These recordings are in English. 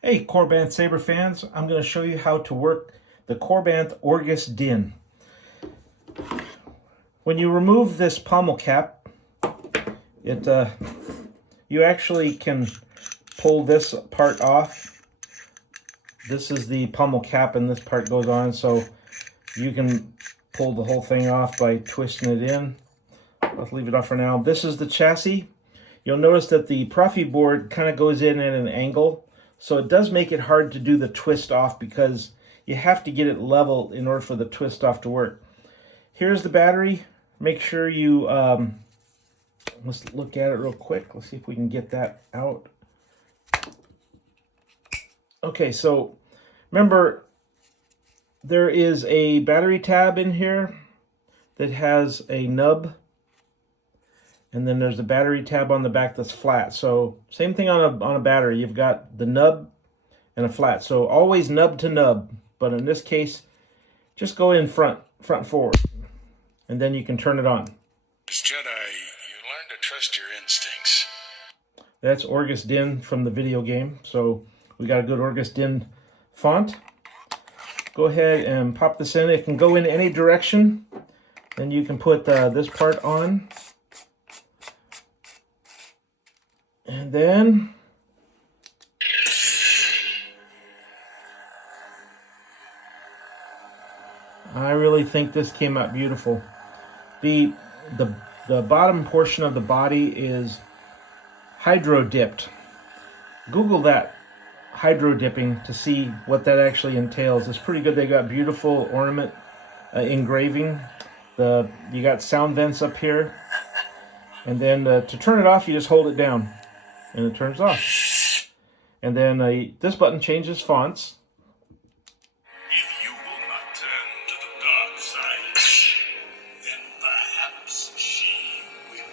Hey Korbanth Saber fans, I'm going to show you how to work the Korbanth Orgus din. When you remove this pommel cap, you actually can pull this part off. This is the pommel cap and this part goes on, so you can pull the whole thing off by twisting it in. Let's leave it off for now. This is the chassis. You'll notice that the Profi board kind of goes in at an angle. So it does make it hard to do the twist off because you have to get it level in order for the twist off to work. Here's the battery. Make sure you, let's look at it real quick. Let's see if we can get that out. Okay, so remember there is a battery tab in here that has a nub. And then there's the battery tab on the back that's flat. So same thing on a battery. You've got the nub and a flat. So always nub to nub. But in this case, just go in front forward. And then you can turn it on. As Jedi, you learn to trust your instincts. That's Orgus din from the video game. So we got a good Orgus din font. Go ahead and pop this in. It can go in any direction. Then you can put this part on. And then I really think this came out beautiful. The bottom portion of the body is hydro dipped. Google that, hydro dipping, to see what that actually entails. It's pretty good. They got beautiful ornament engraving. You got sound vents up here. And then to turn it off, you just hold it down. And it turns off. And then this button changes fonts. If you will not turn to the dark side, then perhaps she will.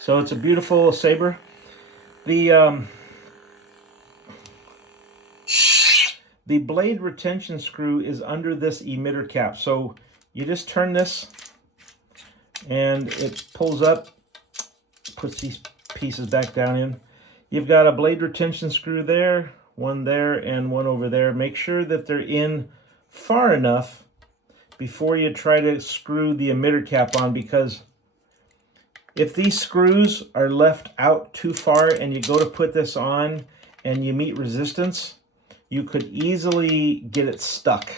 So it's a beautiful Saber. The blade retention screw is under this emitter cap. So you just turn this and it pulls up, puts these pieces back down in. You've got a blade retention screw there, one there, and one over there. Make sure that they're in far enough before you try to screw the emitter cap on, because if these screws are left out too far and you go to put this on and you meet resistance, you could easily get it stuck.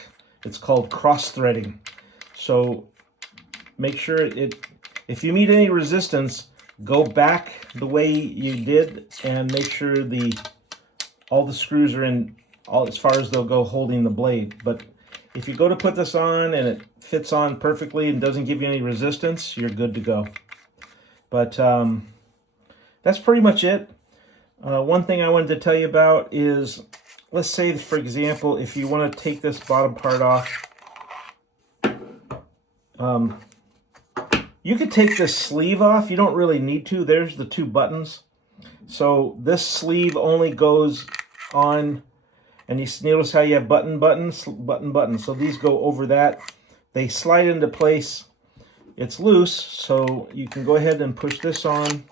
It's called cross-threading. So make sure if you meet any resistance, go back the way you did and make sure all the screws are in as far as they'll go holding the blade. But if you go to put this on and it fits on perfectly and doesn't give you any resistance, you're good to go. But that's pretty much it. One thing I wanted to tell you about is, let's say, for example, if you want to take this bottom part off, you could take this sleeve off. You don't really need to. There's the two buttons. So this sleeve only goes on, and you notice how you have button, button. So these go over that. They slide into place. It's loose, so you can go ahead and push this on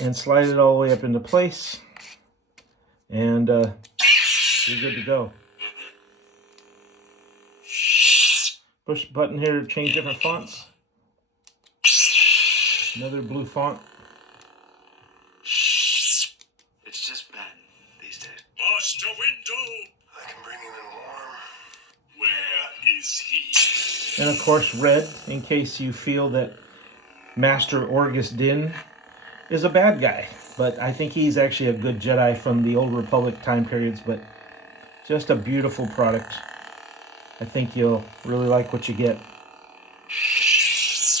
and slide it all the way up into place. And you're good to go. Push the button here to change different fonts. Another blue font. It's just bad these days. Master Window! I can bring him in warm. Where is he? And of course red, in case you feel that Master Orgus din is a bad guy. But I think he's actually a good Jedi from the Old Republic time periods. But just a beautiful product. I think you'll really like what you get.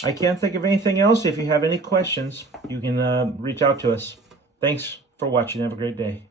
I can't think of anything else. If you have any questions, you can reach out to us. Thanks for watching. Have a great day.